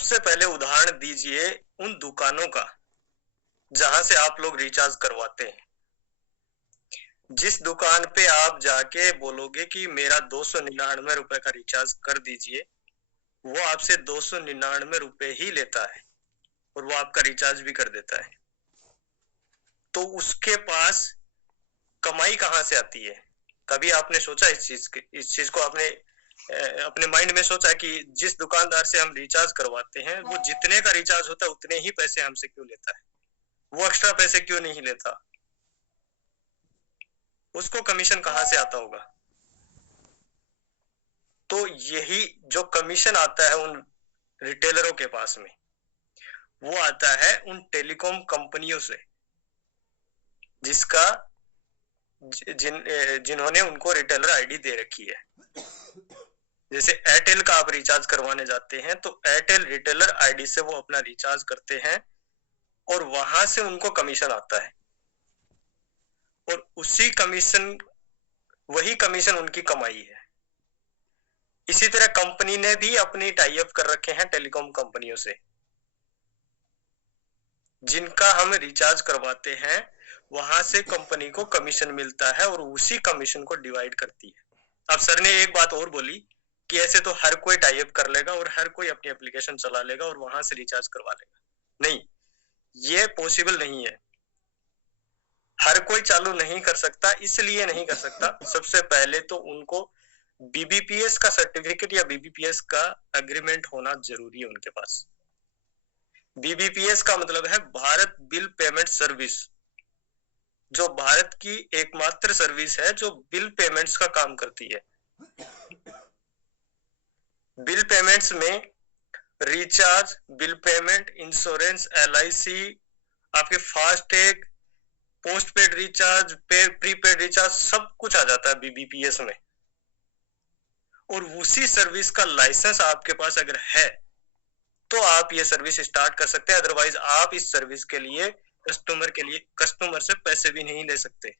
सबसे पहले उदाहरण दीजिए उन दुकानों का जहां से आप लोग रिचार्ज करवाते हैं। जिस दुकान पे आप जाके बोलोगे कि मेरा 299 रुपए का रिचार्ज कर दीजिए, वो आपसे 299 रुपए ही लेता है और वो आपका रिचार्ज भी कर देता है। तो उसके पास कमाई कहां से आती है? कभी आपने सोचा इस चीज को आपने अपने माइंड में सोचा कि जिस दुकानदार से हम रिचार्ज करवाते हैं वो जितने का रिचार्ज होता है उतने ही पैसे हमसे क्यों लेता है? वो एक्स्ट्रा पैसे क्यों नहीं लेता? उसको कमीशन कहां से आता होगा? तो यही जो कमीशन आता है उन रिटेलरों के पास में, वो आता है उन टेलीकॉम कंपनियों से जिसका जिन्होंने उनको रिटेलर आईडी दे रखी है। जैसे एयरटेल का आप रिचार्ज करवाने जाते हैं तो एयरटेल रिटेलर आईडी से वो अपना रिचार्ज करते हैं और वहां से उनको कमीशन आता है और वही कमीशन उनकी कमाई है। इसी तरह कंपनी ने भी अपनी टाई अप कर रखे हैं टेलीकॉम कंपनियों से, जिनका हम रिचार्ज करवाते हैं वहां से कंपनी को कमीशन मिलता है और उसी कमीशन को डिवाइड करती है। अब सर ने एक बात और बोली कि ऐसे तो हर कोई टाई अप कर लेगा और हर कोई अपनी एप्लीकेशन चला लेगा और वहां से रिचार्ज करवा लेगा। नहीं, ये पॉसिबल नहीं है। हर कोई चालू नहीं कर सकता। इसलिए नहीं कर सकता, सबसे पहले तो उनको बीबीपीएस का सर्टिफिकेट या बीबीपीएस का एग्रीमेंट होना जरूरी है उनके पास। बीबीपीएस का मतलब है भारत बिल पेमेंट सर्विस, जो भारत की एकमात्र सर्विस है जो बिल पेमेंट्स का काम करती है। बिल पेमेंट्स में recharge, bill payment, insurance, LIC, आपके FASTag, post paid recharge, prepaid recharge, सब कुछ आ जाता है बीबीपीएस में। और उसी सर्विस का लाइसेंस आपके पास अगर है तो आप ये सर्विस स्टार्ट कर सकते हैं, अदरवाइज आप इस सर्विस के लिए कस्टमर से पैसे भी नहीं ले सकते।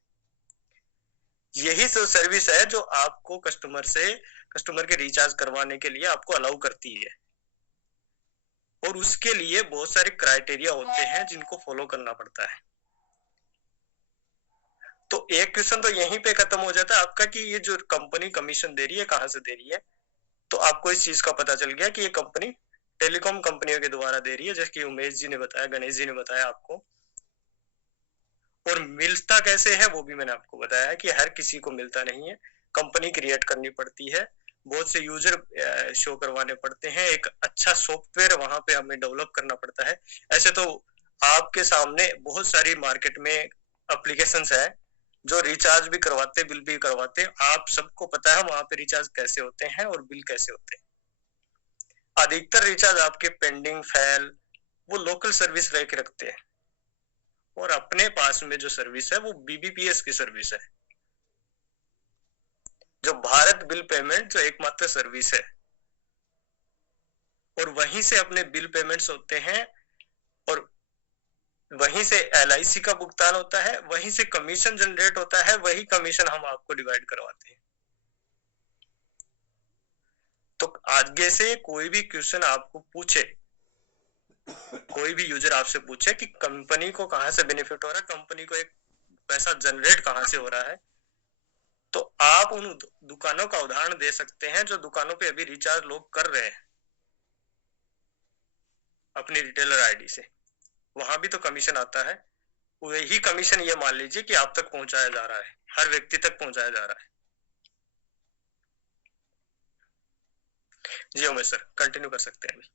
यही तो सर्विस है जो आपको कस्टमर के रिचार्ज करवाने के लिए आपको अलाउ करती है। और उसके लिए बहुत सारे क्राइटेरिया होते हैं जिनको फॉलो करना पड़ता है। तो एक क्वेश्चन तो यहीं पे खत्म हो जाता है आपका कि ये जो कंपनी कमीशन दे रही है कहां से दे रही है। तो आपको इस चीज का पता चल गया कि ये कंपनी टेलीकॉम कंपनियों के द्वारा दे रही है, जैसे कि उमेश जी ने बताया, गणेश जी ने बताया आपको। और मिलता कैसे है वो भी मैंने आपको बताया कि हर किसी को मिलता नहीं है, कंपनी क्रिएट करनी पड़ती है, बहुत से यूजर शो करवाने पड़ते हैं, एक अच्छा सॉफ्टवेयर वहां पे हमें डेवलप करना पड़ता है। ऐसे तो आपके सामने बहुत सारी मार्केट में एप्लीकेशंस है जो रिचार्ज भी करवाते, बिल भी करवाते। आप सबको पता है वहां पे रिचार्ज कैसे होते हैं और बिल कैसे होते हैं। अधिकतर रिचार्ज आपके पेंडिंग, फेल, वो लोकल सर्विस रह के रखते हैं और अपने पास में जो सर्विस है वो बीबीपीएस की सर्विस है, जो भारत बिल पेमेंट जो एकमात्र सर्विस है। और वहीं से अपने बिल पेमेंट्स होते हैं और वहीं से एलआईसी का भुगतान होता है, वहीं से कमीशन जनरेट होता है, वही कमीशन हम आपको डिवाइड करवाते हैं। तो आगे से कोई भी क्वेश्चन आपको पूछे, कोई भी यूजर आपसे पूछे कि कंपनी को कहां से बेनिफिट हो रहा है, कंपनी को एक पैसा जनरेट कहां से हो रहा है, तो आप उन दुकानों का उदाहरण दे सकते हैं जो दुकानों पे अभी रिचार्ज लोग कर रहे हैं अपनी रिटेलर आईडी से। वहां भी तो कमीशन आता है। वही कमीशन ये मान लीजिए कि आप तक पहुंचाया जा रहा है, हर व्यक्ति तक पहुंचाया जा रहा है। जी उमेश सर, कंटिन्यू कर सकते हैं अभी।